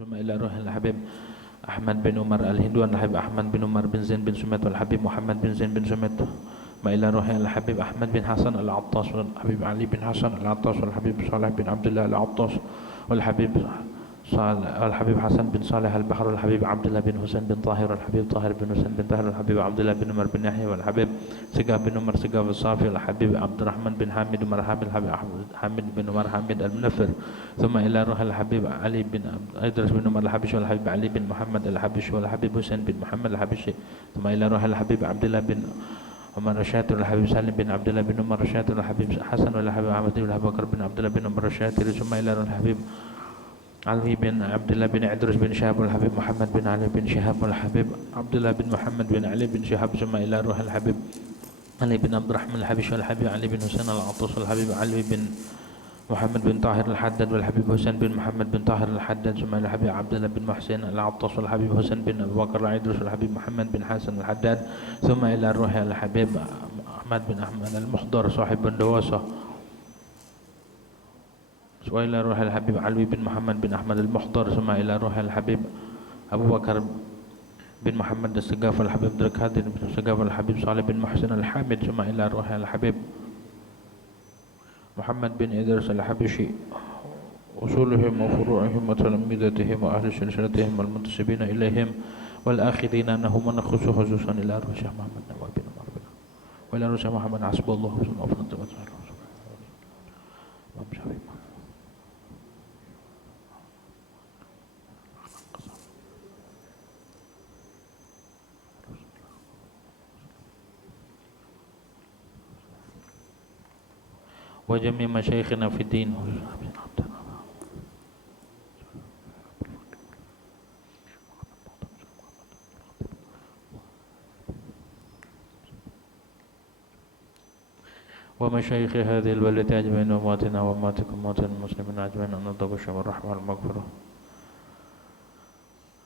ثم إلى روح الحبيب أحمد بن عمر الهندوان الحبيب أحمد بن عمر بن زين بن سميت والحبيب محمد بن زين بن سميت. ثم إلى روح الحبيب أحمد بن حسن العطاس والحبيب علي بن حسن العطاس والحبيب صالح بن عبد الله العطاس والحبيب حسن بن صالح البحر والحبيب عبد الله بن حسين بن طاهر والحبيب طاهر بن حسين بن طاهر والحبيب عبد الله بن عمر بن يحيى والحبيب سقاف بن عمر سقاف الصافي والحبيب عبد الرحمن بن حامد عمر حامد الحبيب حامد بن عمر حامد المنفر. ثم إلى روح الحبيب علي بن إدريس بن عمر الحبشي والحبيب علي بن محمد الحبشي والحبيب حسين بن محمد الحبشي. ثم إلى روح الحبيب عبد الله بن عمر الشاتر والحبيب سالم بن عبد الله بن عمر الشاتر والحبيب حسن والحبيب أحمد بن أبي بكر بن عبد الله بن عمر الشاتر. ثم إلى روح الحبيب علي بن عبد الله بن عدرس بن شهاب والحبيب محمد بن علي بن شهاب والحبيب عبد الله بن محمد بن علي بن شهاب. ثم إلى روح الحبيب علي بن عبد الرحمن الحبشي والحبيب علي بن حسين العطاس والحبيب علي بن محمد بن طاهر الحداد والحبيب حسين بن محمد بن طاهر الحداد. ثم إلى الحبيب عبد الله بن محسن العطاس والحبيب حسين بن أبي بكر العدرس والحبيب محمد بن حسن الحداد. ثم إلى روح الحبيب أحمد بن أحمد المحضر صاحب الدواسة. وإلى روح الحبيب علوي بن محمد بن أحمد المحضر. ثم إلى روح الحبيب أبو بكر بن محمد السقاف والحبيب دركادر بن السقاف والحبيب صالح بن محسن الحامد. ثم إلى روح الحبيب محمد بن إدريس الحبشي أصولهم وفروعهم وتلمذتهم وأهل سلسلتهم والمنتسبين إليهم والآخرين أنهم من خصوص خصوصا إلى روح الشيخ محمد نواف بن عمر وإلى روح الشيخ محمد حسب الله ونعم الوكيل. وجميع مشايخنا في الدين. ومشايخ هذه البلدة أجمعين وأمواتنا وأمواتكم وأموات المسلمين أجمعين أن نطلب الرحمة والمغفرة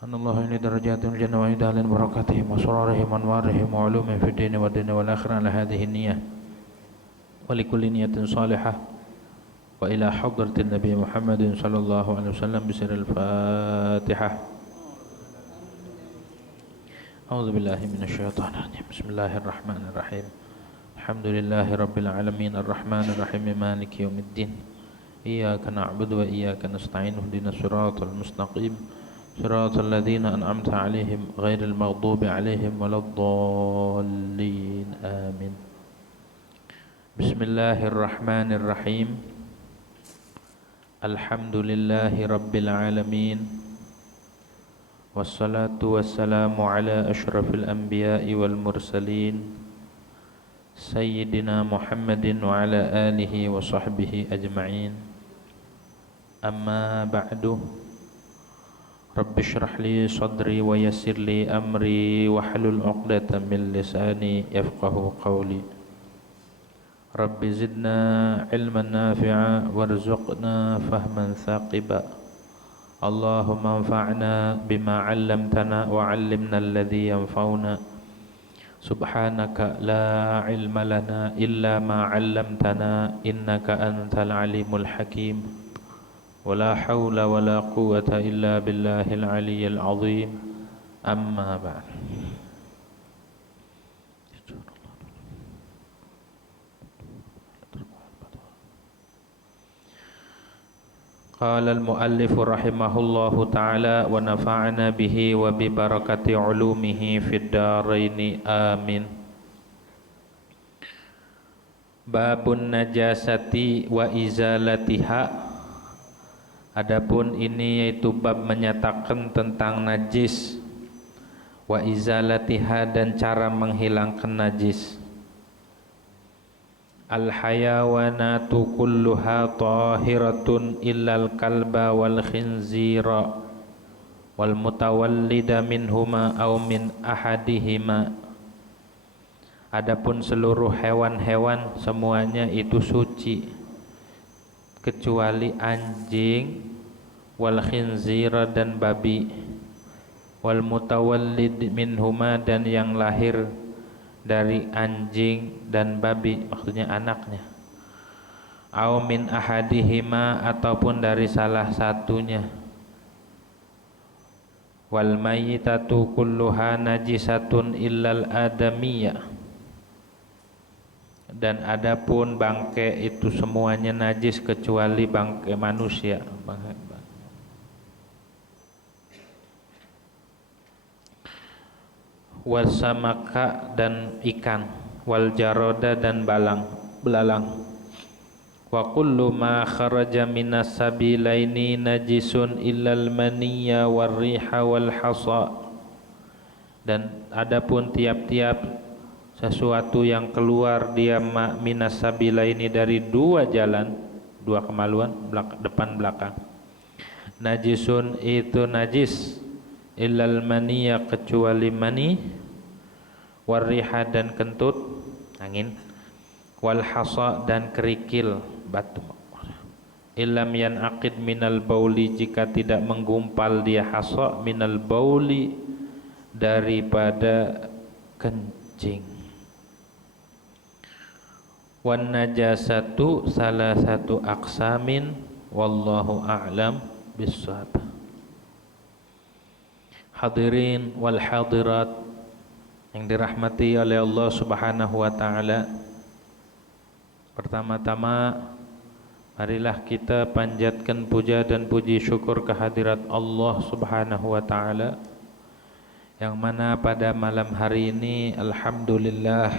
أن الله يني درجات الجنة ويدعى بركاتهم وسرارهم وأنوارهم وعلومهم في الدين والدين والآخرة على هذه النية ولكل نية صالحة وإلى حضرة النبي محمد صلى الله عليه وسلم بسر الفاتحة. أعوذ بالله من الشيطان الرجيم. بسم الله الرحمن الرحيم. الحمد لله رب العالمين الرحمن الرحيم مالك يوم الدين إياك نعبد وإياك نستعين اهدنا الصراط المستقيم صراط الذين أنعمت عليهم غير المغضوب عليهم ولا الضالين آمين. بسم الله الرحمن الرحيم. الحمد لله رب العالمين والصلاة والسلام على أشرف الأنبياء والمرسلين سيدنا محمد وعلى آله وصحبه أجمعين. أما بعد رب اشرح لي صدري ويسر لي أمري واحلل عقدة من لساني يفقه قولي. رب زدنا علما نافعا وارزقنا فهما ثاقبا. اللهم انفعنا بما علمتنا وعلمنا الذي ينفعنا. سبحانك لا علم لنا إلا ما علمتنا إنك أنت العليم الحكيم. ولا حول ولا قوة إلا بالله العلي العظيم. أما بعد. قال المؤلف رحمه الله تعالى ونفعنا به وببركة علومه في الدارين آمين. باب النجاسة وإزالتها. Adapun ini yaitu bab menyatakan tentang najis wa izalatiha dan cara menghilangkan najis. Al hayawanatu kulluha tahiratun illal kalba wal khinzira wal mutawallida minhuma aw min ahadihima. Adapun seluruh hewan-hewan semuanya itu suci kecuali anjing wal khinzira dan babi wal mutawallid minhuma dan yang lahir dari anjing dan babi, maksudnya anaknya. Au min ahadihima ataupun dari salah satunya. wal mayyitatu kulluha najisatun illal adamiyah, dan adapun bangkai itu semuanya najis kecuali bangkai manusia. Wal samaka dan ikan, wal jaroda dan belalang. Wa kullu ma kharaja minas sabilaini najisun illal maniyya war riha wal hasa, dan adapun tiap-tiap sesuatu yang keluar dia minas sabilaini dari dua jalan, dua kemaluan, depan belakang, najisun itu najis, illal maniyya kecuali mani, war riha dan kentut angin, wal hasa dan kerikil batu, illam yanaqid minal bauli jika tidak menggumpal dia hasa minal bauli daripada kencing. Wan najasatu salah satu aqsamin wallahu a'lam bissawab. Hadirin wal hadirat yang dirahmati oleh Allah Subhanahu wa taala, pertama-tama marilah kita panjatkan puja dan puji syukur kehadirat Allah Subhanahu wa taala, yang mana pada malam hari ini alhamdulillah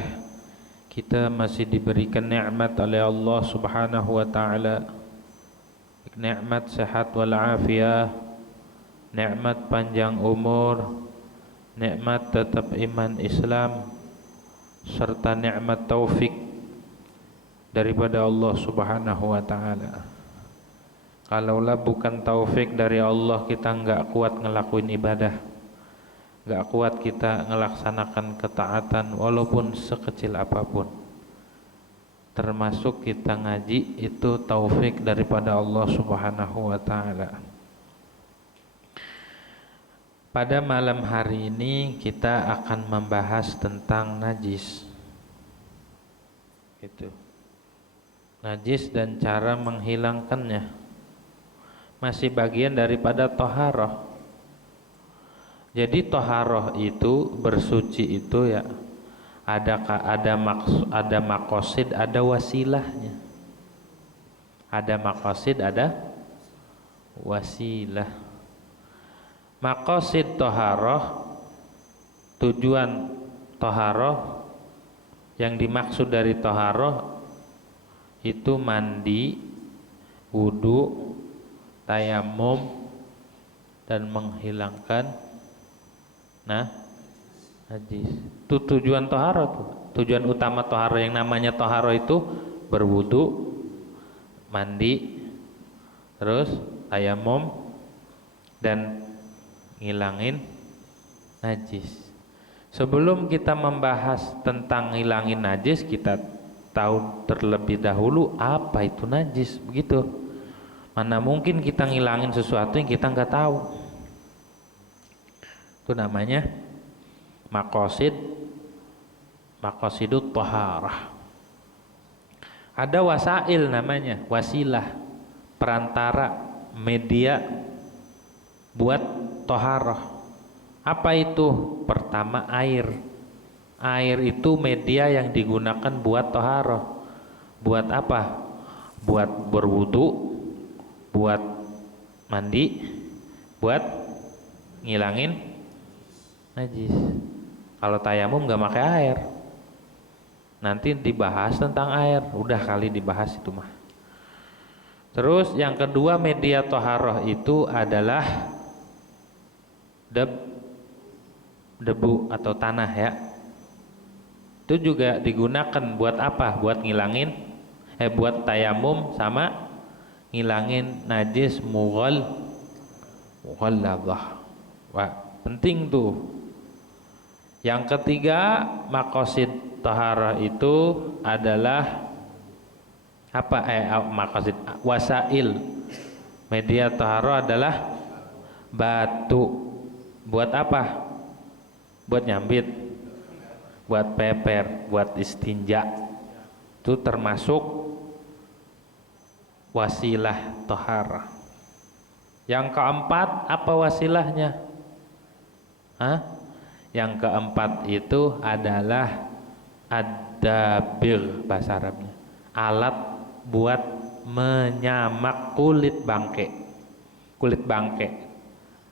kita masih diberikan nikmat oleh Allah Subhanahu wa taala, nikmat sehat wal afiyah, nikmat panjang umur, nikmat tetap iman Islam, serta nikmat taufik daripada Allah Subhanahu wa taala. Kalaulah bukan taufik dari Allah, kita enggak kuat ngelakuin ibadah, enggak kuat kita ngelaksanakan ketaatan walaupun sekecil apapun. Termasuk kita ngaji, itu taufik daripada Allah Subhanahu wa taala. Pada malam hari ini kita akan membahas tentang najis. Itu. Najis dan cara menghilangkannya. Masih bagian daripada toharoh. Jadi toharoh itu, bersuci itu ya ada maqasid, ada wasilahnya. Ada maqasid, ada wasilah. Maqasid toharoh, tujuan toharoh, yang dimaksud dari toharoh itu mandi, wudu, tayamum, dan menghilangkan najis. Itu tujuan toharoh tuh. Tujuan utama toharoh, yang namanya toharoh itu berwudu, mandi, terus tayamum, dan ngilangin najis. Sebelum kita membahas tentang ngilangin najis, kita tahu terlebih dahulu apa itu najis, begitu. Mana mungkin kita ngilangin sesuatu yang kita nggak tahu. Itu namanya maqasidut taharah. Ada wasail namanya, wasilah, perantara, media buat taharah. Apa itu? Pertama, air. Air itu media yang digunakan buat taharah. Buat apa? Buat berwudu, buat mandi, buat ngilangin najis. Kalau tayamum nggak pakai air. Nanti dibahas tentang air. Udah kali dibahas itu mah. Terus yang kedua, media taharah itu adalah debu atau tanah ya. Itu juga digunakan buat apa? Buat ngilangin buat tayamum sama ngilangin najis mughalladhah. Wah, penting tuh. Yang ketiga, maqasid taharah itu adalah apa? Maqasid wasail. Media taharah adalah batu. Buat apa? Buat nyambit, buat peper, buat istinja. Itu termasuk wasilah taharah. Yang keempat, apa wasilahnya? Hah? Yang keempat itu adalah ad-dabir bahasa Arabnya, alat buat menyamak kulit bangke. Kulit bangke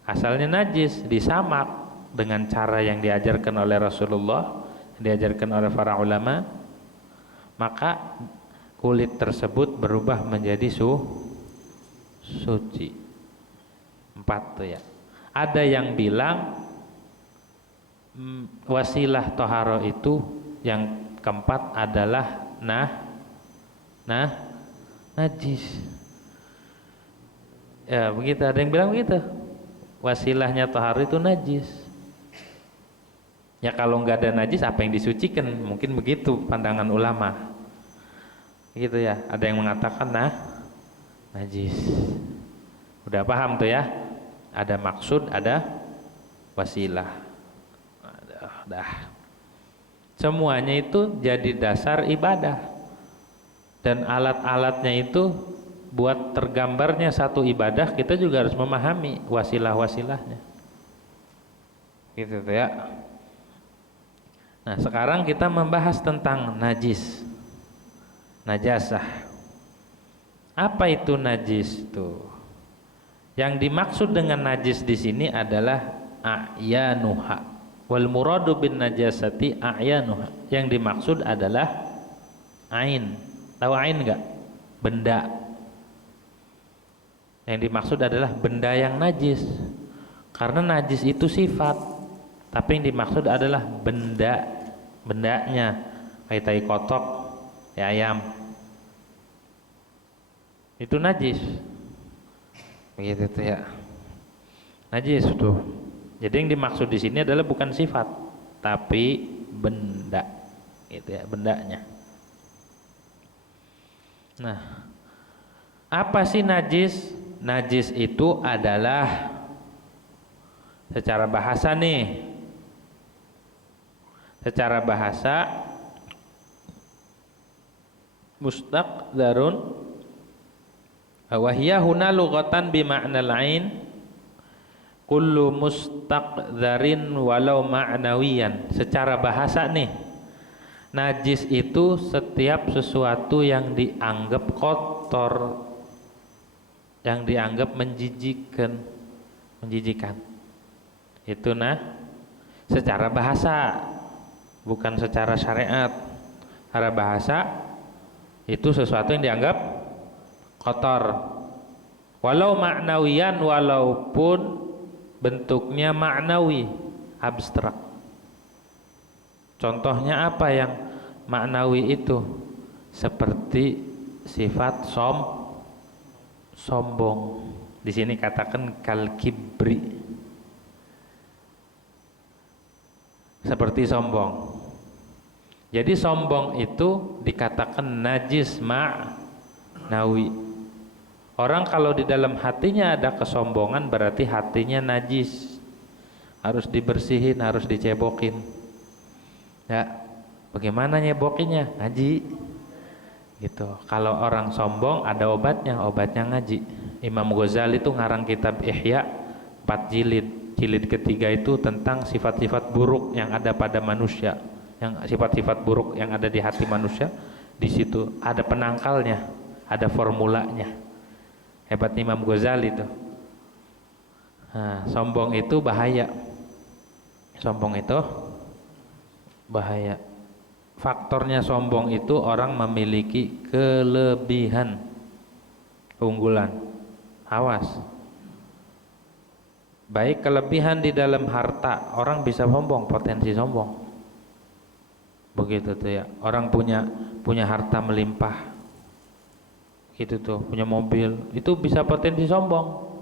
asalnya najis, disamak dengan cara yang diajarkan oleh Rasulullah, diajarkan oleh para ulama, maka kulit tersebut berubah menjadi suci. 4 tuh ya. Ada yang bilang wasilah toharo itu yang keempat adalah najis. Ya begitu, ada yang bilang begitu, wasilahnya toharo itu najis. Ya kalau nggak ada najis apa yang disucikan, mungkin begitu pandangan ulama gitu ya. Ada yang mengatakan najis. Udah paham tuh ya, ada maksud, ada wasilah. Dah. Semuanya itu jadi dasar ibadah, dan alat-alatnya itu buat tergambarnya satu ibadah, kita juga harus memahami wasilah-wasilahnya gitu tuh ya. Nah sekarang kita membahas tentang najis, najasah. Apa itu najis tuh? Yang dimaksud dengan najis di sini adalah a'yanuha. Wal muradu bin najasati a'yanuha. Yang dimaksud adalah ain. Tahu ain enggak? Benda. Yang dimaksud adalah benda yang najis. Karena najis itu sifat, tapi yang dimaksud adalah benda, bendanya. Kayak tai kotok, ya ayam. Itu najis. Begitu tuh ya. Najis tuh. Jadi yang dimaksud di sini adalah bukan sifat, tapi benda. Gitu ya, bendanya. Nah, apa sih najis? Najis itu adalah secara bahasa nih. Secara bahasa mustaqdarun wa hiya huna lughatan bi ma'nal ain kullu mustaqdarin walau ma'nawiyan. Secara bahasa nih, najis itu setiap sesuatu yang dianggap kotor, yang dianggap menjijikan. Itu secara bahasa, bukan secara syariat. Secara bahasa itu sesuatu yang dianggap kotor. Walau ma'nawiyan, walaupun bentuknya maknawi, abstrak. Contohnya apa yang maknawi itu? Seperti sifat sombong. Di sini katakan kal kibri. Seperti sombong. Jadi sombong itu dikatakan najis ma'nawi. Orang kalau di dalam hatinya ada kesombongan, berarti hatinya najis. Harus dibersihin, harus dicebokin. Ya, bagaimana nyebokinnya? Ngaji. Gitu. Kalau orang sombong ada obatnya ngaji. Imam Ghazali itu ngarang kitab Ihya 4 jilid. Jilid ketiga itu tentang sifat-sifat buruk yang ada pada manusia, yang sifat-sifat buruk yang ada di hati manusia. Di situ ada penangkalnya, ada formulanya. Hebat Imam Ghazali itu. Nah, sombong itu bahaya. Sombong itu bahaya. Faktornya sombong itu orang memiliki kelebihan, keunggulan. Awas. Baik kelebihan di dalam harta, orang bisa sombong, potensi sombong. Begitu tuh ya. Orang punya harta melimpah. Gitu tuh, punya mobil, itu bisa potensi sombong.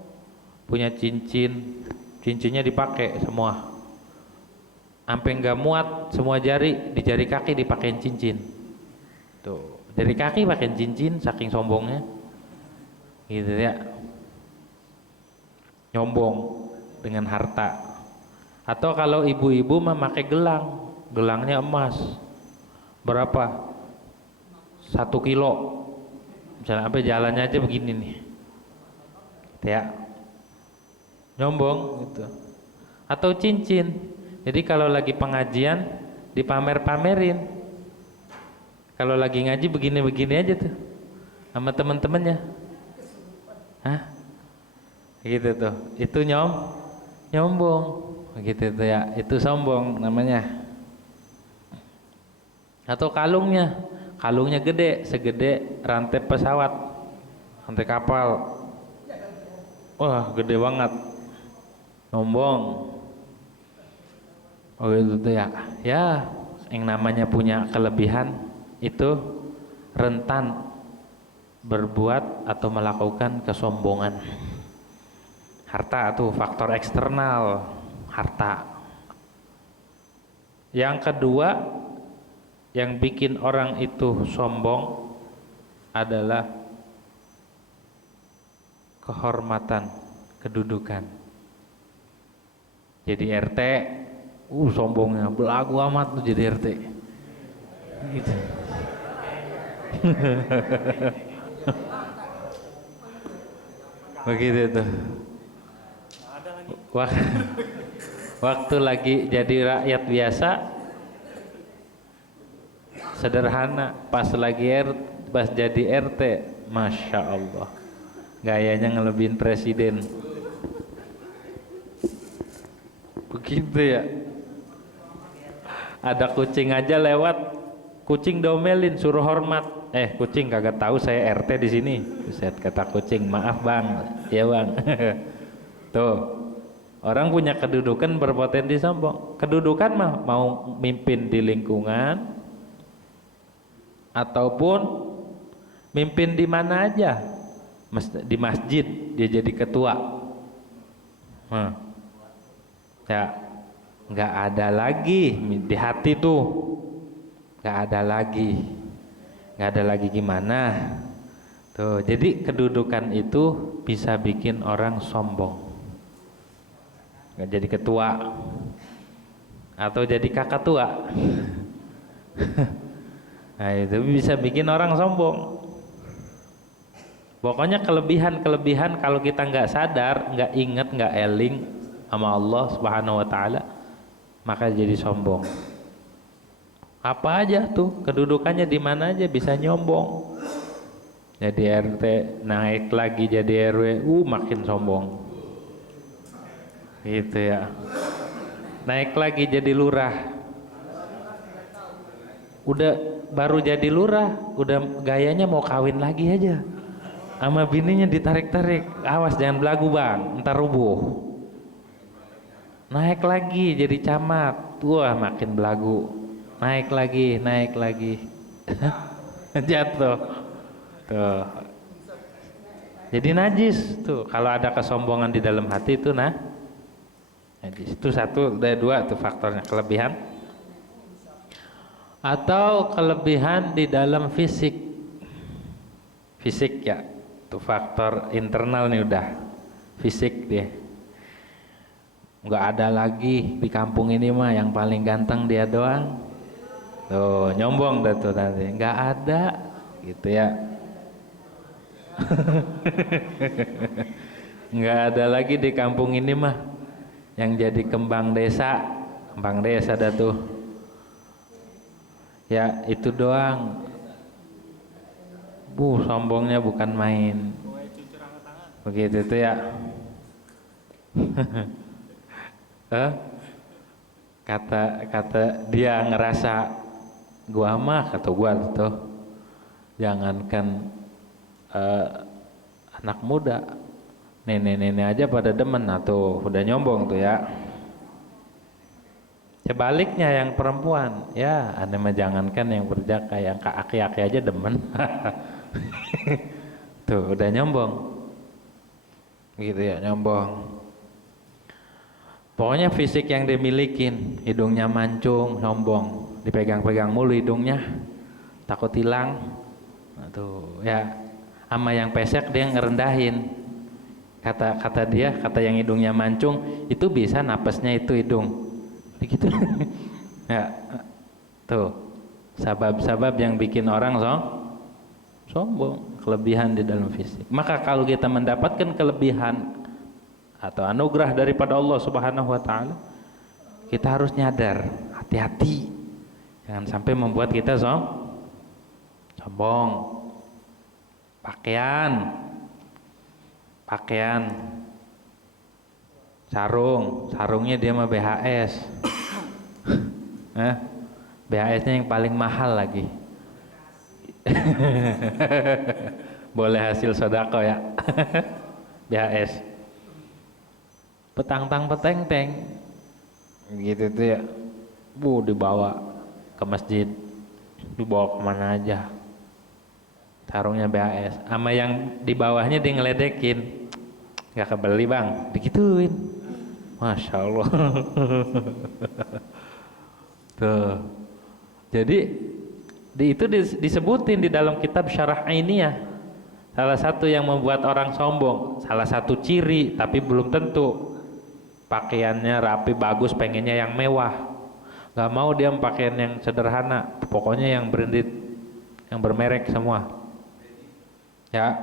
Punya cincinnya dipakai semua. Sampai nggak muat, semua jari, di jari kaki dipakein cincin. Tuh, jari kaki pakein cincin saking sombongnya. Gitu ya. Nyombong dengan harta. Atau kalau ibu-ibu memakai gelang, gelangnya emas. Berapa? 1 kilo. Misalnya apa, jalannya aja begini nih. Ya. Nyombong gitu. atau cincin. Jadi kalau lagi pengajian dipamer-pamerin, kalau lagi ngaji begini-begini aja tuh sama temen-temennya. Hah? Gitu tuh, itu nyombong gitu tuh ya, itu sombong namanya. Atau kalungnya gede, segede rantai pesawat, rantai kapal. Wah, gede banget, sombong. Oh itu tuh ya, ya yang namanya punya kelebihan itu rentan berbuat atau melakukan kesombongan. Harta tuh faktor eksternal, harta. Yang kedua yang bikin orang itu sombong adalah kehormatan, kedudukan. Jadi RT, sombongnya, belagu amat tuh jadi RT. Gitu. Begitu tuh. Waktu lagi jadi rakyat biasa, sederhana, pas jadi RT, masya Allah, gayanya ngelebihin presiden. Begitu ya. Ada kucing aja lewat, kucing domelin, suruh hormat. Kucing kagak tahu saya RT di sini. Buset, kata kucing, maaf bang, ya bang. Tuh, orang punya kedudukan berpotensi sombong. Kedudukan mah mau mimpin di lingkungan ataupun mimpin di mana aja. Di masjid dia jadi ketua. Ya, nggak ada lagi di hati tuh, nggak ada lagi gimana tuh. Jadi kedudukan itu bisa bikin orang sombong, nggak jadi ketua atau jadi kakak tua. Nah itu bisa bikin orang sombong. Pokoknya kelebihan kalau kita nggak sadar, nggak inget, nggak eling sama Allah Subhanahu wa Ta'ala, maka jadi sombong. Apa aja tuh kedudukannya, di mana aja bisa nyombong. Jadi RT, naik lagi jadi RW, makin sombong. Gitu ya. Naik lagi jadi lurah. Udah baru jadi lurah, udah gayanya mau kawin lagi aja. Sama bininya ditarik-tarik, awas jangan belagu bang, ntar rubuh. Naik lagi jadi camat, wah makin belagu. Naik lagi, jatuh. Tuh. Jadi najis tuh. Kalau ada kesombongan di dalam hati itu najis. Itu satu, ada dua tuh faktornya, kelebihan atau kelebihan di dalam fisik. Fisik ya, itu faktor internal nih udah. Fisik dia. Nggak ada lagi di kampung ini mah yang paling ganteng dia doang. Tuh nyombong dah tuh nanti, nggak ada gitu ya. Nggak ada lagi di kampung ini mah yang jadi kembang desa dah tuh. Ya itu doang. Sombongnya bukan main. Begitu tuh ya. Kata dia ngerasa gua mah, kata gua tuh, jangankan anak muda, nenek-nenek aja pada demen. Tuh udah nyombong tuh ya. Sebaliknya yang perempuan, ya aneh mah jangankan yang berjaka, yang aki-aki aja demen. Tuh udah nyombong gitu ya, nyombong. Pokoknya fisik yang dimilikin, hidungnya mancung, sombong, dipegang-pegang mulu hidungnya, takut hilang. Nah, tuh ya, sama yang pesek dia ngerendahin. Kata dia, kata yang hidungnya mancung, itu bisa napasnya itu hidung. Begitu. Ya, tuh sabab-sabab yang bikin orang sombong, kelebihan di dalam fisik. Maka kalau kita mendapatkan kelebihan atau anugerah daripada Allah Subhanahu wa taala, kita harus nyadar, hati-hati jangan sampai membuat kita sombong. Pakaian, sarungnya dia mah BHS. BHS-nya yang paling mahal lagi. Boleh hasil sodako ya. BHS petang-tang peteng-teng gitu tuh ya, dibawa ke masjid, dibawa kemana aja, sarungnya BHS, sama yang di bawahnya dia ngeledekin, gak kebeli bang, digituin. Masya Allah. Tuh, jadi itu disebutin di dalam kitab Syarah Ainiyah. Salah satu yang membuat orang sombong, salah satu ciri, tapi belum tentu. Pakaiannya rapi, bagus, pengennya yang mewah. Gak mau dia pakaian yang sederhana, pokoknya yang branded, yang bermerek semua. Ya,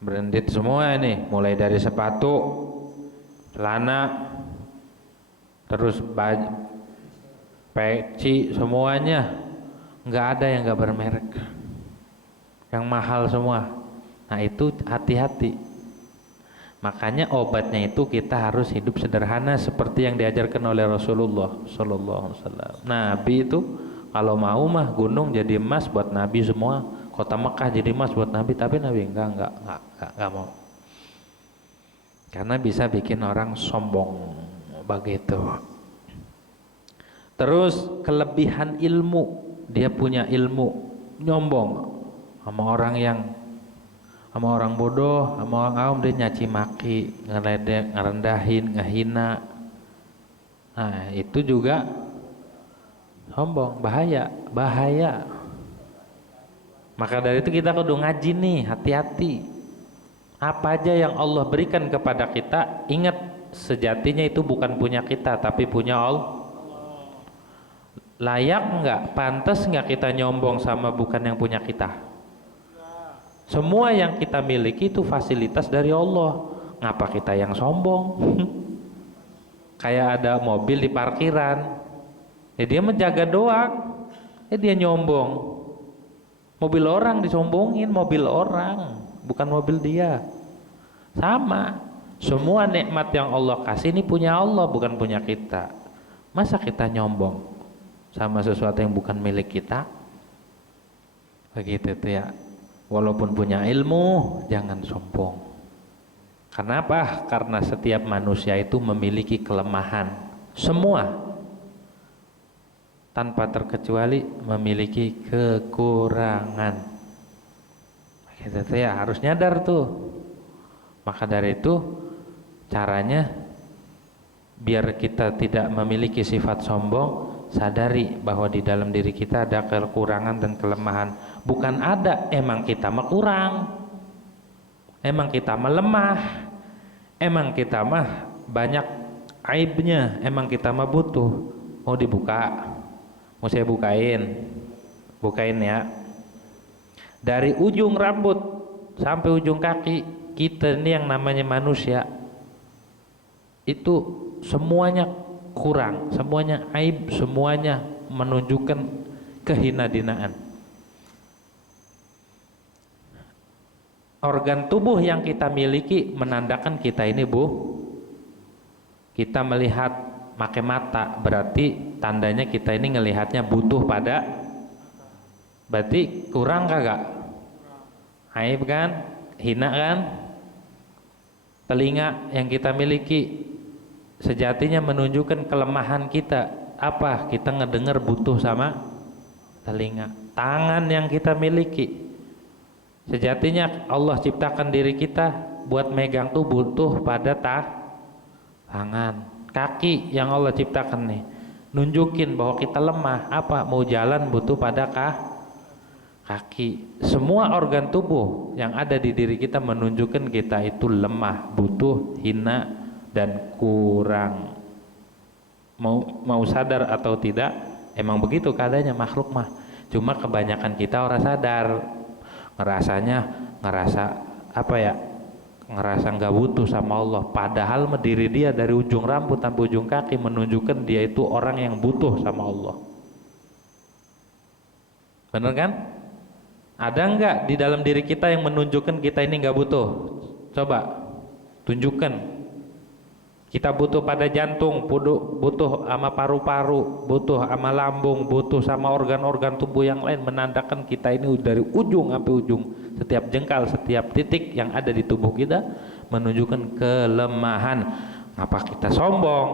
branded semua ini, mulai dari sepatu, celana, terus baju, peci, semuanya. Gak ada yang gak bermerek, yang mahal semua. Nah itu hati-hati. Makanya obatnya itu kita harus hidup sederhana seperti yang diajarkan oleh Rasulullah Sallallahu Alaihi Wasallam. Nabi itu kalau mau mah gunung jadi emas buat Nabi semua, kota Mekah jadi emas buat Nabi, tapi Nabi enggak mau. Karena bisa bikin orang sombong begitu. Terus kelebihan ilmu, dia punya ilmu, nyombong sama orang bodoh, sama orang awam dia nyaci maki, ngeledek, ngerendahin, ngehina. Nah itu juga sombong, bahaya. Maka dari itu kita kudu ngaji nih, hati-hati. Apa aja yang Allah berikan kepada kita, ingat sejatinya itu bukan punya kita, tapi punya Allah. Layak enggak, pantas enggak kita nyombong sama bukan yang punya kita? Semua yang kita miliki itu fasilitas dari Allah. Ngapa kita yang sombong? Kayak ada mobil di parkiran, ya dia menjaga doang, ya dia nyombong. Mobil orang disombongin, mobil orang, bukan mobil dia. Sama, semua nikmat yang Allah kasih ini punya Allah, bukan punya kita. Masa kita nyombong sama sesuatu yang bukan milik kita? Begitu tuh ya. Walaupun punya ilmu, jangan sombong. Kenapa? Karena setiap manusia itu memiliki kelemahan. Semua tanpa terkecuali memiliki kekurangan. Gitu tuh ya, harus nyadar tuh. Maka dari itu caranya biar kita tidak memiliki sifat sombong, sadari bahwa di dalam diri kita ada kekurangan dan kelemahan. Bukan ada, emang kita mah kurang, emang kita mah lemah, emang kita mah banyak aibnya, emang kita mah butuh. Mau dibuka, mau saya bukain ya. Dari ujung rambut sampai ujung kaki kita ini yang namanya manusia itu semuanya kurang, semuanya aib, semuanya menunjukkan kehinaan. Organ tubuh yang kita miliki menandakan kita ini kita melihat pakai mata, berarti tandanya kita ini ngelihatnya butuh pada, berarti kurang kagak? Aib kan, hina kan? Telinga yang kita miliki sejatinya menunjukkan kelemahan kita. Apa? Kita ngedengar butuh sama telinga. Tangan yang kita miliki sejatinya Allah ciptakan diri kita buat megang tuh butuh pada tangan. Kaki yang Allah ciptakan nih nunjukin bahwa kita lemah. Apa? Mau jalan butuh pada kaki. Semua organ tubuh yang ada di diri kita menunjukkan kita itu lemah, butuh, hina, dan kurang. Mau sadar atau tidak, emang begitu keadaannya makhluk mah. Cuma kebanyakan kita orang sadar, ngerasa apa ya, ngerasa nggak butuh sama Allah, padahal diri dia dari ujung rambut sampai ujung kaki menunjukkan dia itu orang yang butuh sama Allah. Bener kan? Ada nggak di dalam diri kita yang menunjukkan kita ini nggak butuh? Coba tunjukkan. Kita butuh pada jantung, butuh sama paru-paru, butuh sama lambung, butuh sama organ-organ tubuh yang lain, menandakan kita ini dari ujung sampai ujung, setiap jengkal, setiap titik yang ada di tubuh kita menunjukkan kelemahan. Apa kita sombong?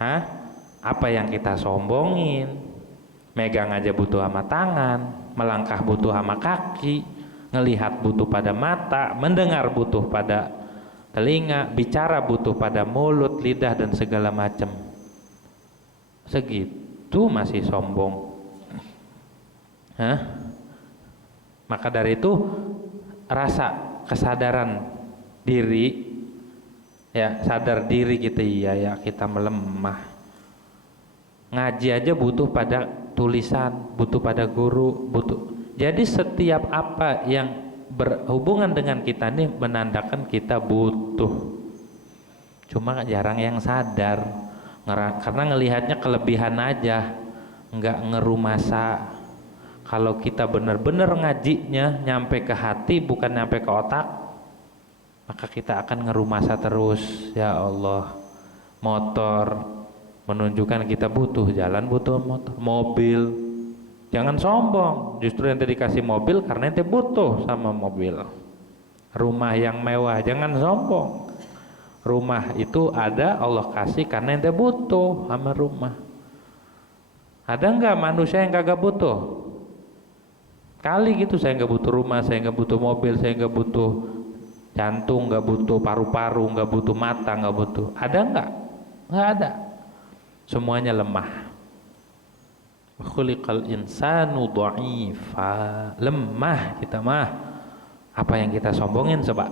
Hah? Apa yang kita sombongin? Megang aja butuh sama tangan, melangkah butuh sama kaki, ngelihat butuh pada mata, mendengar butuh pada telinga, bicara butuh pada mulut, lidah dan segala macam. Segitu masih sombong. Hah? Maka dari itu rasa kesadaran diri, ya sadar diri kita, ya kita melemah. Ngaji aja butuh pada tulisan, butuh pada guru, butuh. Jadi setiap apa yang berhubungan dengan kita ini menandakan kita butuh. Cuma jarang yang sadar, karena ngelihatnya kelebihan aja, nggak ngerumasa. Kalau kita benar-benar ngajinya nyampe ke hati bukan nyampe ke otak, maka kita akan ngerumasa terus. Ya Allah, motor menunjukkan kita butuh jalan, butuh motor, mobil. Jangan sombong, justru ente dikasih mobil karena ente butuh sama mobil. Rumah yang mewah, jangan sombong. Rumah itu ada Allah kasih karena ente butuh sama rumah. Ada nggak manusia yang kagak butuh? Kali gitu, saya nggak butuh rumah, saya nggak butuh mobil, saya nggak butuh jantung, nggak butuh paru-paru, nggak butuh mata, nggak butuh. Ada nggak? Nggak ada. Semuanya lemah. Khuliqal insanu dha'ifa, lemah kita mah. Apa yang kita sombongin coba?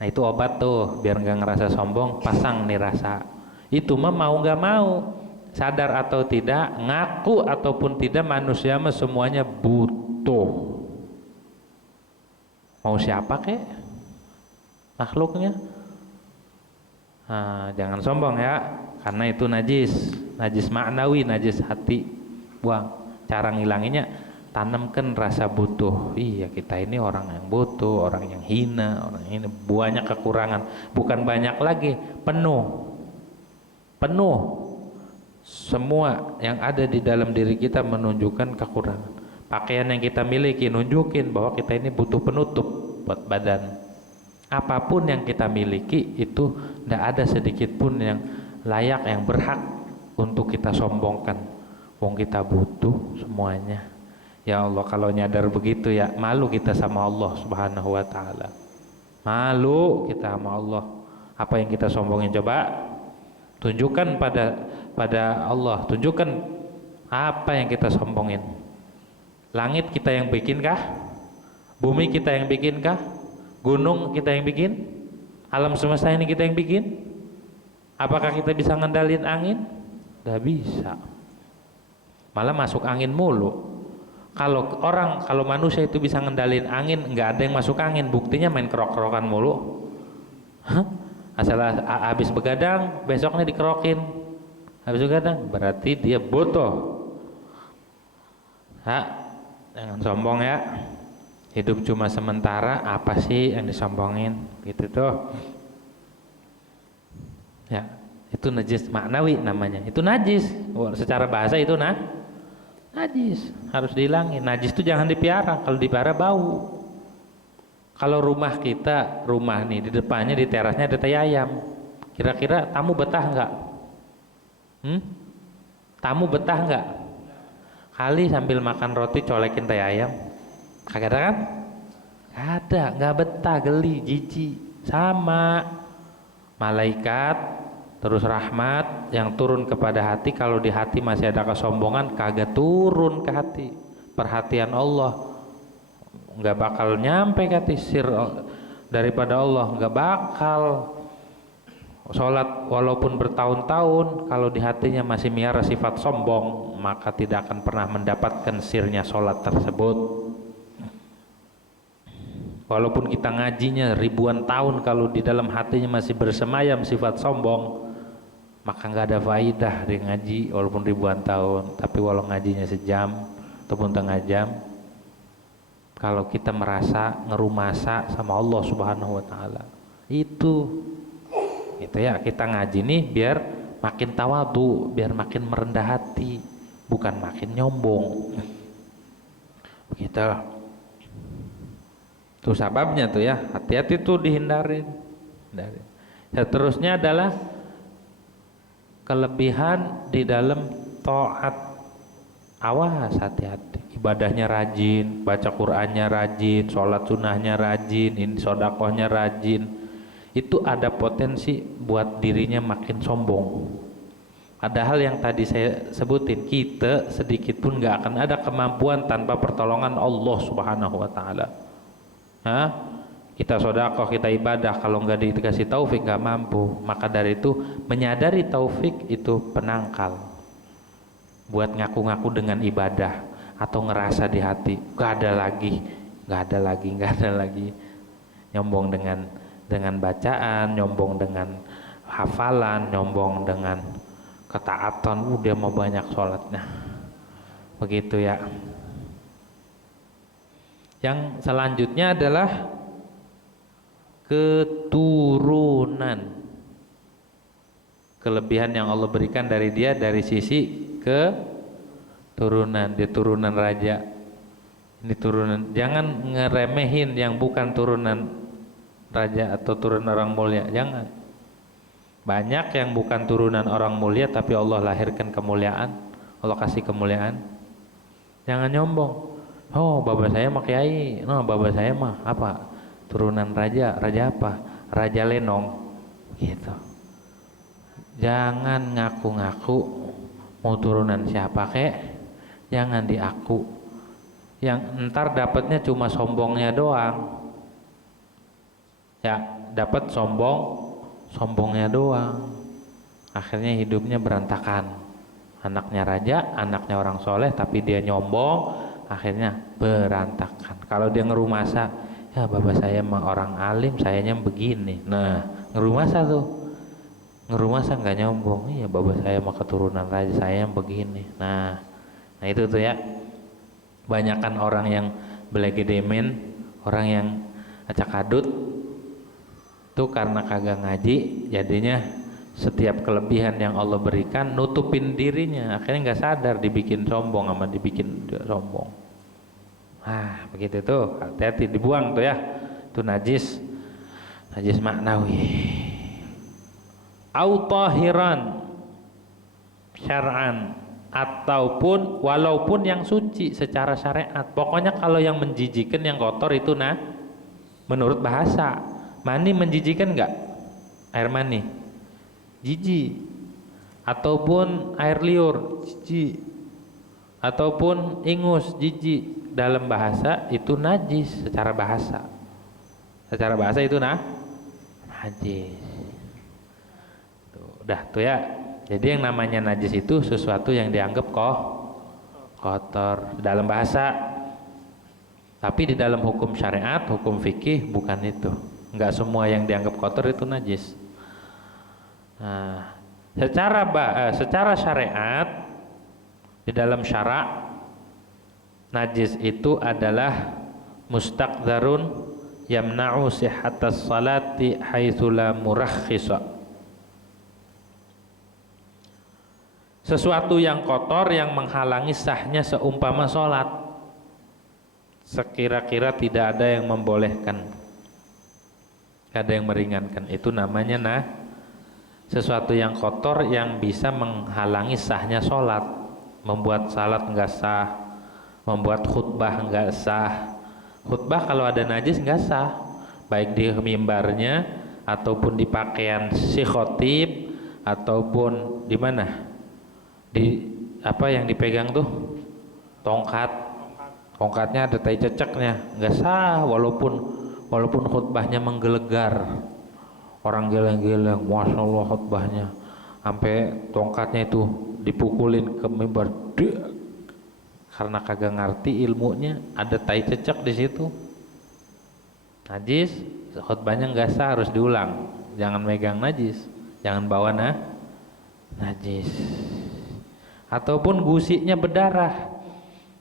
Nah itu obat tuh biar nggak ngerasa sombong, pasang nih rasa. Itu mah mau nggak mau, sadar atau tidak, ngaku ataupun tidak, manusia mah semuanya butuh. Mau siapa kek makhluknya? Nah, jangan sombong ya, karena itu najis maknawi, najis hati. Buang. Cara ngilanginnya, tanamkan rasa butuh. Iya, kita ini orang yang butuh, orang yang hina, orang ini banyak kekurangan, bukan banyak lagi, penuh. Semua yang ada di dalam diri kita menunjukkan kekurangan. Pakaian yang kita miliki nunjukin bahwa kita ini butuh penutup buat badan. Apapun yang kita miliki itu tidak ada sedikit pun yang layak, yang berhak untuk kita sombongkan. Wong kita butuh semuanya. Ya Allah, kalau nyadar begitu ya malu kita sama Allah Subhanahu wa taala. Malu kita sama Allah. Apa yang kita sombongin coba? Tunjukkan pada Allah, tunjukkan apa yang kita sombongin. Langit kita yang bikin kah? Bumi kita yang bikin kah? Gunung kita yang bikin? Alam semesta ini kita yang bikin? Apakah kita bisa ngendalin angin? Tidak bisa. Malah masuk angin mulu. Kalau manusia itu bisa ngendalin angin, nggak ada yang masuk angin. Buktinya main kerok-kerokan mulu. Asal habis begadang, besoknya dikerokin. Habis begadang, berarti dia butuh. Jangan sombong ya. Hidup cuma sementara, apa sih yang disombongin? Gitu tuh. Ya, itu najis maknawi namanya. Itu najis. Secara bahasa itu najis, harus dihilangin. Najis itu jangan dipiara, kalau dipiara bau. Kalau rumah nih di depannya, di terasnya ada tai ayam, kira-kira tamu betah nggak? Tamu betah nggak? Kali sambil makan roti colekin tai ayam, kagak ada kan? Ada, nggak betah, geli, jijik. Sama malaikat terus rahmat yang turun kepada hati, kalau di hati masih ada kesombongan kagak turun ke hati. Perhatian Allah nggak bakal nyampe ke hati, sir daripada Allah nggak bakal. Sholat walaupun bertahun-tahun, kalau di hatinya masih miara sifat sombong, maka tidak akan pernah mendapatkan sirnya sholat tersebut. Walaupun kita ngajinya ribuan tahun, kalau di dalam hatinya masih bersemayam sifat sombong, maka nggak ada faidah dia ngaji walaupun ribuan tahun. Tapi walau ngajinya sejam ataupun setengah jam, kalau kita merasa ngerumasa sama Allah Subhanahu wa taala, itu ya, kita ngaji nih biar makin tawadu, biar makin merendah hati, bukan makin nyombong. Begitu. Itu sababnya tuh ya, hati-hati tuh dihindarin. Seterusnya adalah kelebihan di dalam taat. Awas, hati-hati. Ibadahnya rajin, baca Qur'annya rajin, sholat sunnahnya rajin, sodakohnya rajin. Itu ada potensi buat dirinya makin sombong. Padahal yang tadi saya sebutin, kita sedikit pun gak akan ada kemampuan tanpa pertolongan Allah Subhanahu wa ta'ala. Kita sodakoh, kita ibadah, kalau nggak dikasih taufik nggak mampu. Maka dari itu menyadari taufik itu penangkal buat ngaku-ngaku dengan ibadah atau ngerasa di hati nggak ada lagi nyombong dengan bacaan, nyombong dengan hafalan, nyombong dengan ketaatan. Dia mau banyak sholatnya, begitu ya. Yang selanjutnya adalah keturunan. Kelebihan yang Allah berikan dari dia dari sisi keturunan. Dia turunan raja, ini turunan. Jangan ngeremehin yang bukan turunan raja atau turunan orang mulia, jangan. Banyak yang bukan turunan orang mulia tapi Allah lahirkan kemuliaan, Allah kasih kemuliaan. Jangan nyombong. Oh, baba saya mah kiai, no, baba saya mah apa? Turunan raja. Raja apa? Raja Lenong, gitu. Jangan ngaku-ngaku mau turunan siapa kek, jangan diaku. Yang ntar dapatnya cuma sombongnya doang. Ya, dapat sombongnya doang. Akhirnya hidupnya berantakan. Anaknya raja, anaknya orang soleh, tapi dia nyombong. Akhirnya berantakan. Kalau dia ngerumasa, ya bapak saya emang orang alim, sayanya begini. Nah, ngerumasa tuh, ngerumasa nggak nyombong. Iya, bapak saya mah keturunan raja, saya yang begini. Nah itu tuh ya. Banyakan orang yang belegedemen, orang yang acak-adut, tuh karena kagak ngaji, jadinya setiap kelebihan yang Allah berikan nutupin dirinya, akhirnya nggak sadar dibikin sombong sama dibikin sombong. Begitu tuh, hati-hati dibuang tuh ya, itu najis maknawi. Au tahiran syar'an, ataupun walaupun yang suci secara syariat. Pokoknya kalau yang menjijikan, yang kotor itu menurut bahasa. Mani menjijikan nggak? Air mani jijik, ataupun air liur jijik, ataupun ingus jijik. Dalam bahasa itu najis secara bahasa. Secara bahasa itu najis. Udah tuh ya. Jadi yang namanya najis itu sesuatu yang dianggap kotor dalam bahasa. Tapi di dalam hukum syariat, hukum fikih bukan itu. Enggak semua yang dianggap kotor itu najis. Nah, secara syariat, di dalam syarak, najis itu adalah mustaqdarun yamna'u sihhatas salati haitsu la murakhkhisa. Sesuatu yang kotor yang menghalangi sahnya seumpama sholat, sekira-kira tidak ada yang membolehkan, ada yang meringankan. Itu namanya sesuatu yang kotor yang bisa menghalangi sahnya sholat, membuat salat enggak sah, membuat khutbah enggak sah. Khutbah kalau ada najis enggak sah, baik di mimbarnya ataupun di pakaian si khotib ataupun di mana, di apa yang dipegang tuh, tongkatnya ada tai ceceknya, enggak sah. Walaupun khutbahnya menggelegar, orang geleng-geleng, masya Allah khutbahnya, sampai tongkatnya itu dipukulin ke mimbar, karena kagak ngerti ilmunya, ada tai cecek di situ. najis, khutbahnya nggak sah, harus diulang. Jangan megang najis, jangan bawa najis. Ataupun gusinya berdarah,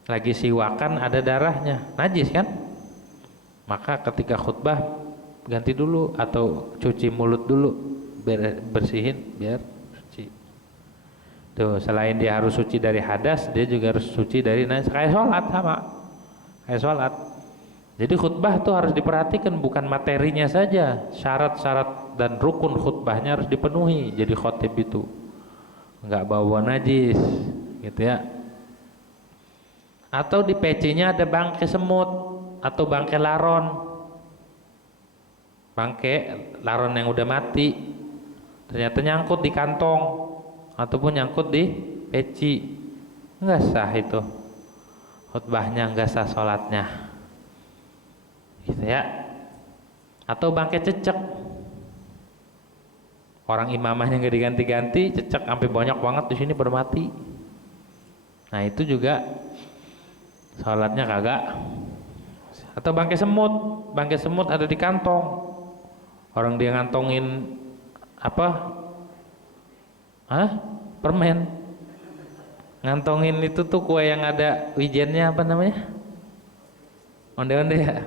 lagi siwakan ada darahnya, najis kan? Maka ketika khutbah ganti dulu atau cuci mulut dulu, bersihin biar suci. Tuh, selain dia harus suci dari hadas, dia juga harus suci dari najis. Kayak sholat sama, kayak sholat. Jadi khutbah tuh harus diperhatikan, bukan materinya saja, syarat-syarat dan rukun khutbahnya harus dipenuhi. Jadi khotib itu nggak bawa najis, gitu ya. Atau di pecinya ada bangkai semut atau bangkai laron, bangkai laron yang udah mati, ternyata nyangkut di kantong ataupun nyangkut di peci, nggak sah itu khutbahnya, nggak sah sholatnya, gitu ya. Atau bangkai cecek, orang imamahnya nggak diganti-ganti, cecek sampai banyak banget di sini pada mati. Nah itu juga sholatnya kagak. Atau bangkai semut ada di kantong, orang dia ngantongin apa? Permen, ngantongin itu tuh kue yang ada wijennya, apa namanya? Onde-onde ya.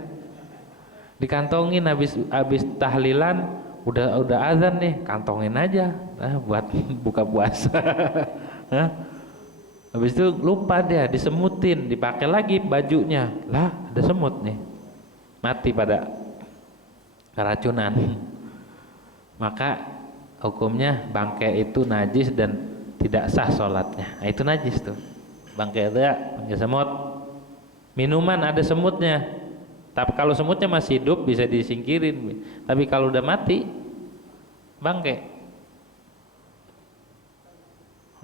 Dikantongin habis tahlilan, udah azan nih, kantongin aja buat buka puasa. Habis itu lupa dia, disemutin, dipakai lagi bajunya, lah ada semut nih, mati pada keracunan. Maka hukumnya bangkai itu najis dan tidak sah sholatnya. Nah, itu najis tuh, bangkai itu ya, bangkai semut. Minuman ada semutnya, tapi kalau semutnya masih hidup bisa disingkirin, tapi kalau udah mati bangkai.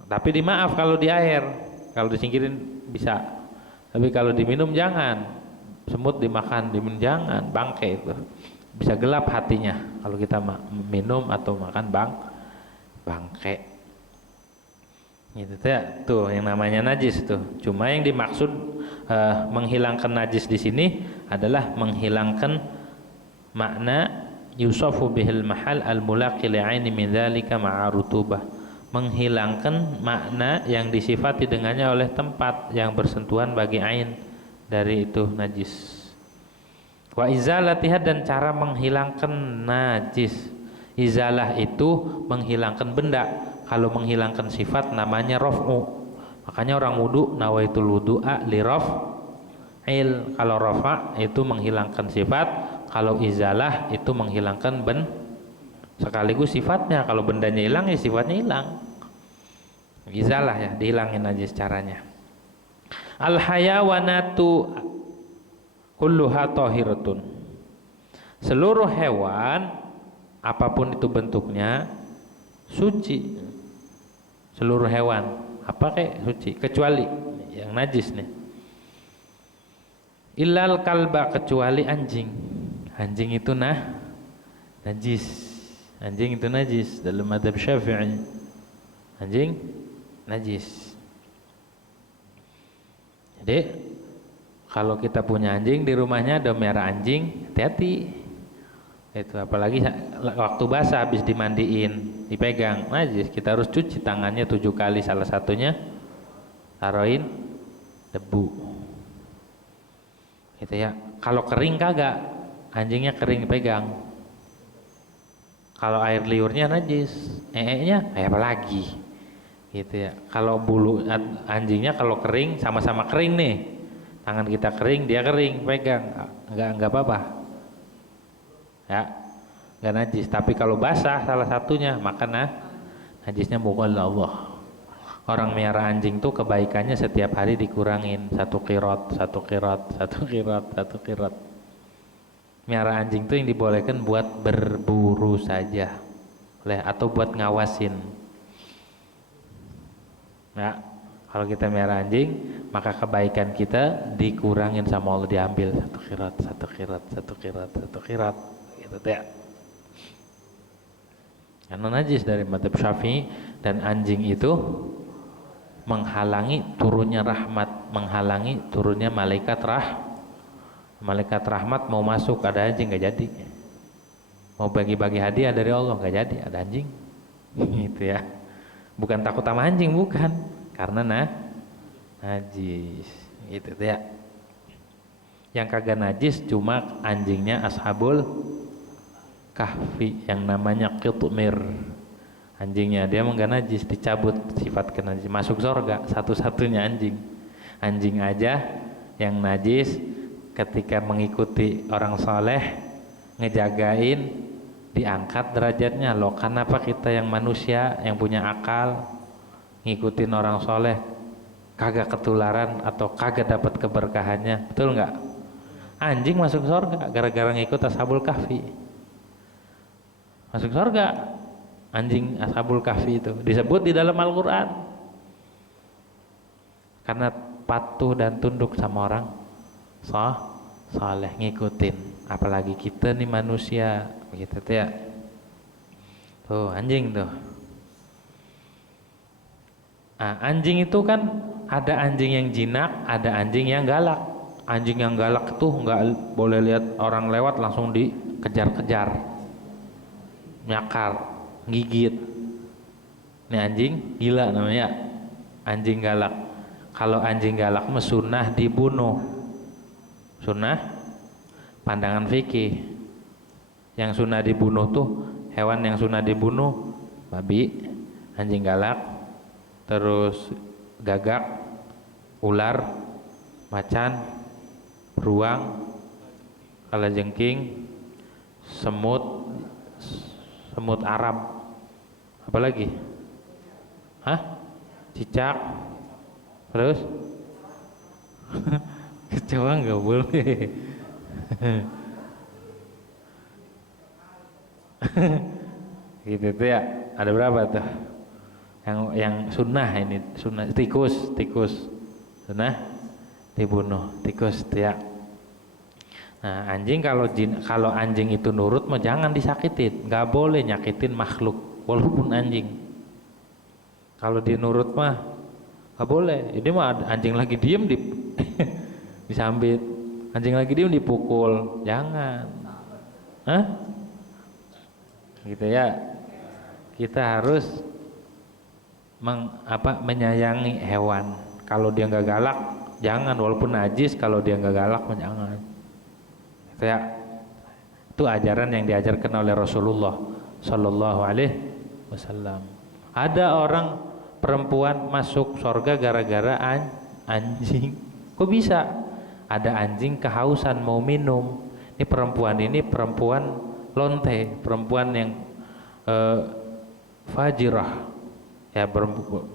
Tapi dimaaf kalau di air, kalau disingkirin bisa, tapi kalau diminum jangan. Semut dimakan, diminum jangan, bangkai itu bisa gelap hatinya kalau kita minum atau makan bangkai. Gitu ya, tuh yang namanya najis tuh. Cuma yang dimaksud menghilangkan najis di sini adalah menghilangkan makna yusafu bihil mahal al mulaqi li'aini min dzalika ma'a rutubah, menghilangkan makna yang disifati dengannya oleh tempat yang bersentuhan bagi ain dari itu najis. Wa izalatiha, dan cara menghilangkan najis. Izalah itu menghilangkan benda, kalau menghilangkan sifat namanya raf'u. Makanya orang wudu nawaitul wudu'a li raf'il. Kalau rafa' itu menghilangkan sifat, kalau izalah itu menghilangkan sekaligus sifatnya. Kalau bendanya hilang ya sifatnya hilang. Izalah ya, dihilangin aja caranya. Al hayawanatu kulluha tahiratun. Seluruh hewan apapun itu bentuknya suci. Seluruh hewan apa kayak suci, kecuali yang najis nih. Illal kalba, kecuali anjing. Anjing itu najis. Anjing itu najis dalam mazhab Syafi'i. Anjing najis. Jadi kalau kita punya anjing di rumahnya, ada merah anjing, hati-hati. Itu apalagi waktu basah habis dimandiin, dipegang najis, kita harus cuci tangannya 7 kali, salah satunya taruhin debu. Gitu ya. Kalau kering kagak, anjingnya kering pegang. Kalau air liurnya najis, nya kayak apa lagi? Gitu ya. Kalau bulu anjingnya kalau kering, sama-sama kering nih, tangan kita kering, dia kering, pegang, enggak apa-apa ya, enggak najis. Tapi kalau basah salah satunya, maka najisnya mughalla Allah. Orang miara anjing tuh kebaikannya setiap hari dikurangin 1 qirot. Miara anjing tuh yang dibolehkan buat berburu saja, atau buat ngawasin ya. Kalau kita miara anjing, maka kebaikan kita dikurangin sama Allah, diambil 1 qirot gitu ya. Karena najis dari mazhab Syafi'i, dan anjing itu menghalangi turunnya rahmat, menghalangi turunnya malaikat Malaikat rahmat mau masuk, ada anjing, nggak jadi. Mau bagi-bagi hadiah dari Allah, nggak jadi, ada anjing. Gitu ya. Bukan takut sama anjing, bukan, karena najis. Gitu ya. Yang kagak najis cuma anjingnya Ashabul Kahfi yang namanya Qitmir. Anjingnya dia enggak najis, dicabut sifat kenajis, masuk surga satu-satunya anjing. Anjing aja yang najis ketika mengikuti orang soleh, ngejagain, diangkat derajatnya loh. Kenapa kita yang manusia yang punya akal ngikutin orang soleh kagak ketularan atau kagak dapat keberkahannya? Betul nggak? Anjing masuk surga gara-gara ngikut Ashabul Kahfi. Masuk surga anjing Ashabul Kahfi itu disebut di dalam Al-Quran karena patuh dan tunduk sama orang saleh, ngikutin. Apalagi kita nih manusia begitu tuh ya. Tuh anjing tuh. Nah, anjing itu kan ada anjing yang jinak, ada anjing yang galak. Anjing yang galak tuh nggak boleh lihat orang lewat langsung dikejar-kejar, nyakar, gigit. Ini anjing gila namanya, anjing galak. Kalau anjing galak mah sunnah dibunuh, sunnah pandangan fikih. Yang sunnah dibunuh tuh hewan yang sunnah dibunuh babi, anjing galak, terus gagak, ular, macan, beruang, kalajengking, semut Arab, apa lagi? Hah? Cicak, terus kecoa nggak boleh. Gitu tuh ya. Ada berapa tuh? Yang sunnah ini sunnah. Tikus sunnah dibunuh, tikus tuh ya. Nah, anjing kalau anjing itu nurut mah jangan disakitin, nggak boleh nyakitin makhluk walaupun anjing. Kalau dia nurut mah nggak boleh. Ini mah anjing lagi diem disambit, anjing lagi diem dipukul, jangan. Hah? Gitu ya. Kita harus menyayangi hewan. Kalau dia nggak galak, jangan. Walaupun najis, kalau dia nggak galak, jangan. Ya, itu ajaran yang diajarkan oleh Rasulullah Sallallahu Alaihi Wasallam. Ada orang perempuan masuk surga gara-gara anjing. Kok bisa? Ada anjing kehausan mau minum. Ini perempuan lonte, perempuan yang fajirah, ya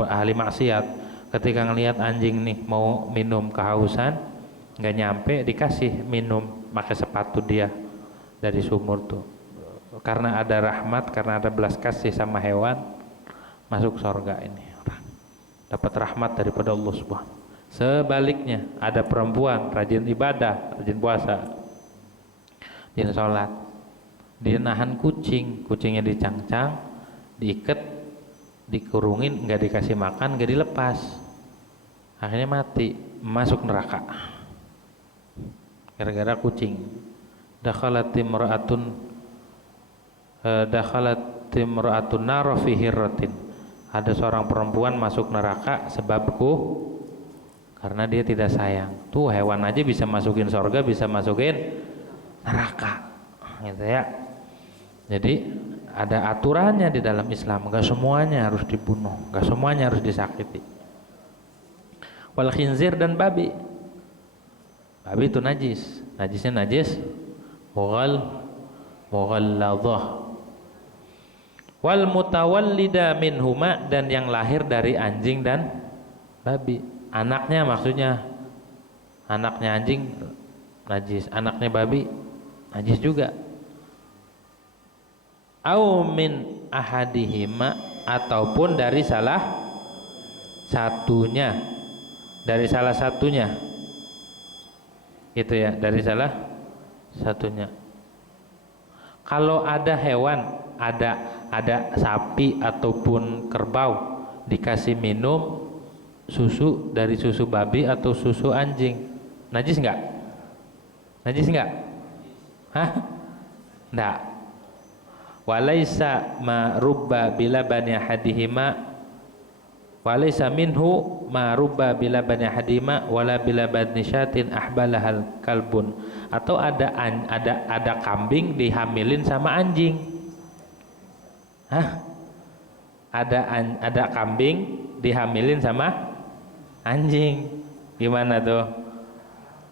ahli maksiat. Ketika ngelihat anjing nih mau minum kehausan, nggak nyampe dikasih minum, pakai sepatu dia dari sumur tuh. Karena ada rahmat, karena ada belas kasih sama hewan, masuk surga ini orang. Dapat rahmat daripada Allah Subhanahu. Sebaliknya ada perempuan rajin ibadah, rajin puasa, rajin sholat, dia nahan kucingnya dicangcang, diikat, dikurungin, nggak dikasih makan, nggak dilepas, akhirnya mati, masuk neraka gara-gara kucing. Dakhalat imra'atun nar fi hirratin. Ada seorang perempuan masuk neraka sebabku, karena dia tidak sayang. Tuh hewan aja bisa masukin surga, bisa masukin neraka, gitu ya. Jadi ada aturannya di dalam Islam. Gak semuanya harus dibunuh, gak semuanya harus disakiti. Wal khinzir, dan babi. Babi itu najis. Najisnya najis mughalladhah. Wal mutawallida minhuma, dan yang lahir dari anjing dan babi. Anaknya, maksudnya anaknya anjing najis, anaknya babi najis juga. Au min ahadihima, ataupun dari salah satunya, gitu ya, dari salah satunya. Kalau ada hewan, ada sapi ataupun kerbau dikasih minum susu dari susu babi atau susu anjing, najis nggak? Najis enggak? Hah? Enggak. Walaisa ma rubba bila bani hadihima, walaisa minhu ma rubba bila bani hadihima wala bila bani syatin ahbalahal kalbun. Atau ada kambing dihamilin sama anjing. Hah? Ada kambing dihamilin sama anjing. Gimana tuh?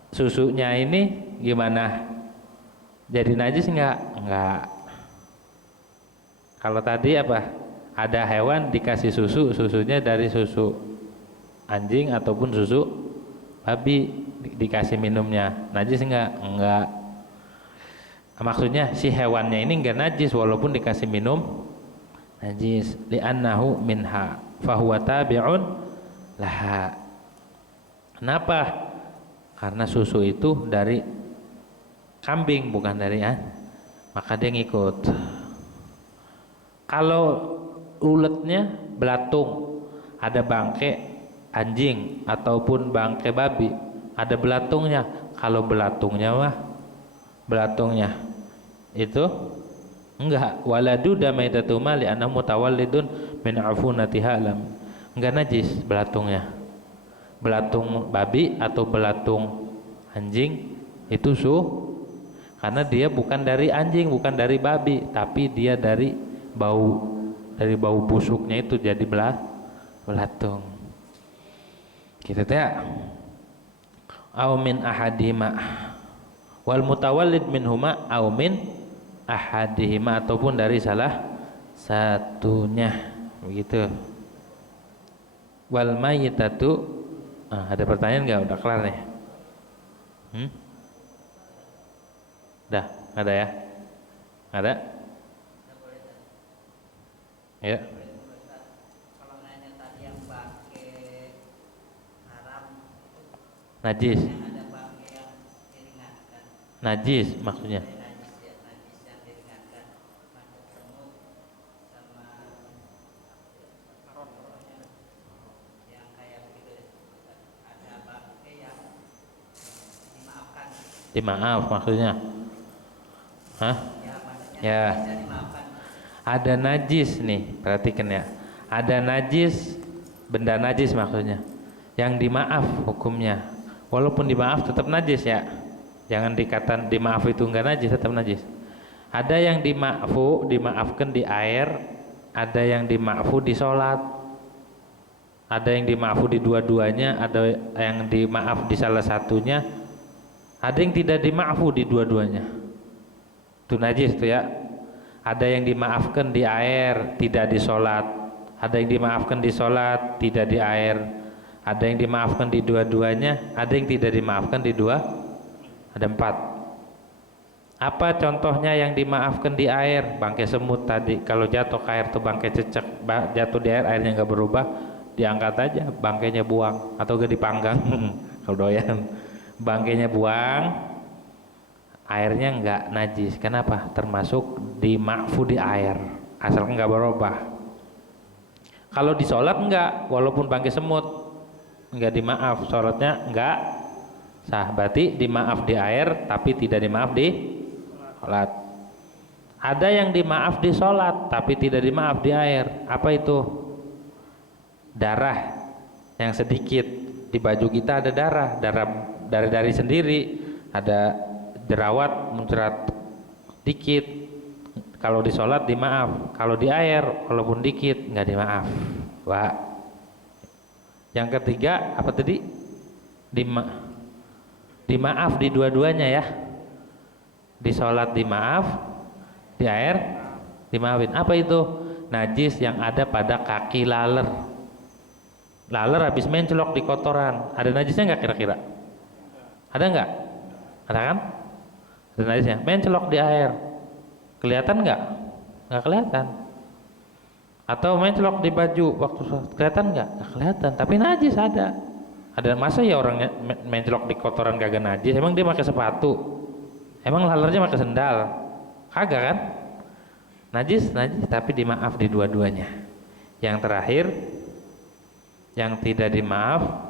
Susunya ini gimana? Jadi najis enggak? Enggak. Kalau tadi apa? Ada hewan dikasih susu, susunya dari susu anjing ataupun susu babi dikasih minumnya. Najis enggak? Enggak. Maksudnya si hewannya ini enggak najis walaupun dikasih minum najis. Li'annahu minha fahuwa tabi'un laha. Kenapa? Karena susu itu dari kambing bukan dari maka dia ngikut. Kalau uletnya belatung, ada bangke anjing ataupun bangke babi, ada belatungnya. Kalau belatungnya itu enggak, waladu damaitatu mali anna mutawallidun min afunatiha lam. Enggak najis belatungnya. Belatung babi atau belatung anjing itu karena dia bukan dari anjing, bukan dari babi, tapi dia dari bau busuknya itu jadi belatung. Gitu teh. Au min ahadihima wal mutawallid minhuma au min ahadihima, ataupun dari salah satunya. Begitu. Wal mayyitatu, ada pertanyaan nggak? Udah kelar nih? Dah, ada ya? Ada? Ya. Kalau nanya tadi yang pakai haram Najis. ada pakai yang diringankan. Najis maksudnya. Najis ya, najis yang diringankan. Macam semut sama yang kayak begitu ya. Ada pakai yang dimaafkan. Dimaaf maksudnya. Hah? Ya, maksudnya Ya. bisa dimaafkan. Ada najis nih, perhatikan ya. Ada najis, benda najis maksudnya. Yang dimaaf hukumnya. Walaupun dimaaf tetap najis ya. Jangan dikatakan dimaaf itu enggak najis, tetap najis. Ada yang dimaafkan di air, ada yang dimaafu di sholat, ada yang dimaafu di dua-duanya, ada yang dimaaf di salah satunya, ada yang tidak dimaafu di dua-duanya. Itu najis tuh ya. Ada yang dimaafkan di air, tidak di sholat. Ada yang dimaafkan di sholat, tidak di air. Ada yang dimaafkan di dua-duanya, ada yang tidak dimaafkan di dua. Ada 4. Apa contohnya yang dimaafkan di air? Bangkai semut tadi, kalau jatuh ke air tuh bangkai cecek, jatuh di air, airnya nggak berubah, diangkat aja, bangkainya buang atau gak dipanggang. Kalau doyan, bangkainya buang, airnya nggak najis. Kenapa? Termasuk dimaafu di air, asalkan nggak berubah. Kalau di sholat nggak, walaupun bangkai semut nggak dimaaf, sholatnya nggak sah. Berarti dimaaf di air tapi tidak dimaaf di sholat. Ada yang dimaaf di sholat tapi tidak dimaaf di air. Apa itu? Darah yang sedikit. Di baju kita ada darah dari sendiri, ada jerawat muncrat dikit. Kalau di sholat dimaaf, kalau di air walaupun dikit nggak dimaaf. Wah. Yang ketiga apa tadi? Dimaaf di dua-duanya ya. Di sholat dimaaf, di air dimaafin. Apa itu? Najis yang ada pada kaki laler. Laler habis mencelok di kotoran, ada najisnya nggak kira-kira? Ada nggak? Ada kan? Ada najisnya. Mencelok di air, kelihatan nggak? Nggak kelihatan. Atau mencelok di baju waktu sholat, kelihatan nggak? Nggak kelihatan. Tapi najis ada. Ada masa ya orang mencelok di kotoran kagak najis? Emang dia pakai sepatu? Emang lalernya pakai sendal? Kagak kan? Najis tapi dimaaf di dua-duanya. Yang terakhir, yang tidak dimaaf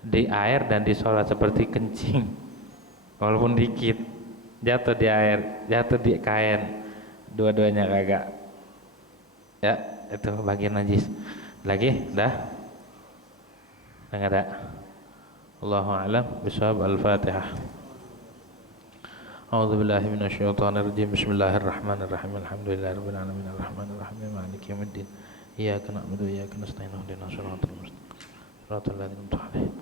di air dan di sholat seperti kencing. walaupun dikit, jatuh di air, jatuh di kain, dua-duanya kagak. Ya, itu bagian najis. Lagi, dah nggak ada. Allahu a'lam bishawab. Al-Fatihah. A'udzu billahi minasyaitonir rajim. Bismillahirrahmanirrahim. Alhamdulillahirabbil alamin arrahmanir rahim maliki yaumiddin. Iyyaka na'budu wa iyyaka nasta'in ihdinas siratal mustaqim. Siratal ladzina an'amta 'alaihim.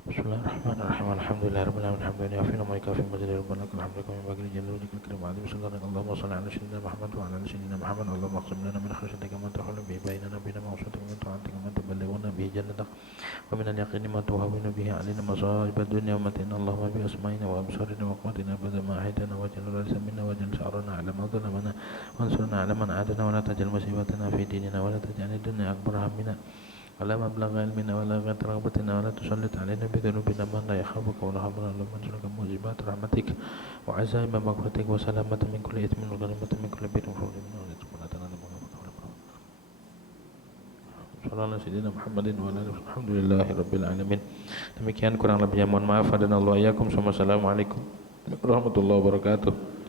Bismillahirrahmanirrahim. Alhamdulillahirabbil alamin hamdan yafina wa yakfi majid rabbana lakal hamdu kama yanbaghi li jalali wajhikal karim wa 'azimi sultanik. Allahumma shalli 'ala sayyidina Muhammad wa 'ala ali sayyidina Muhammad. Allahumma aqsim lana min khashyatika ma tahulu bihi bainana wa baina ma'siyatika min ta'atika ma tuballighuna bihi jannatak wa min al-yaqini ma tuhawwinu bihi 'alaina masa'ib ad-dunya wa matina Allahumma bi asma'ina wa absarina wa quwwatina abada ma ahaytana wa jalla lisamina wa jalla sha'rana 'ala ma dhalamana wa ansurna 'ala man 'adana wa la tajal musibatana fi dinina wa la taj'al ad-dunya akbar hammina ولا مبلغ علمنا ولا غاية رغبتنا ولا تسلط علينا بذنوبنا من لا يخافك ولا يرحمنا ولا منزلك موجبات رحمتك وعزائم مغفرتك وسلامة من كل إثم وغنيمة من كل بر وفضل من ولد ولا تنال صلى الله على سيدنا محمد وعلى آله الحمد لله رب العالمين. Demikian kurang lebihnya mohon maaf. Assalamualaikum warahmatullahi wabarakatuh.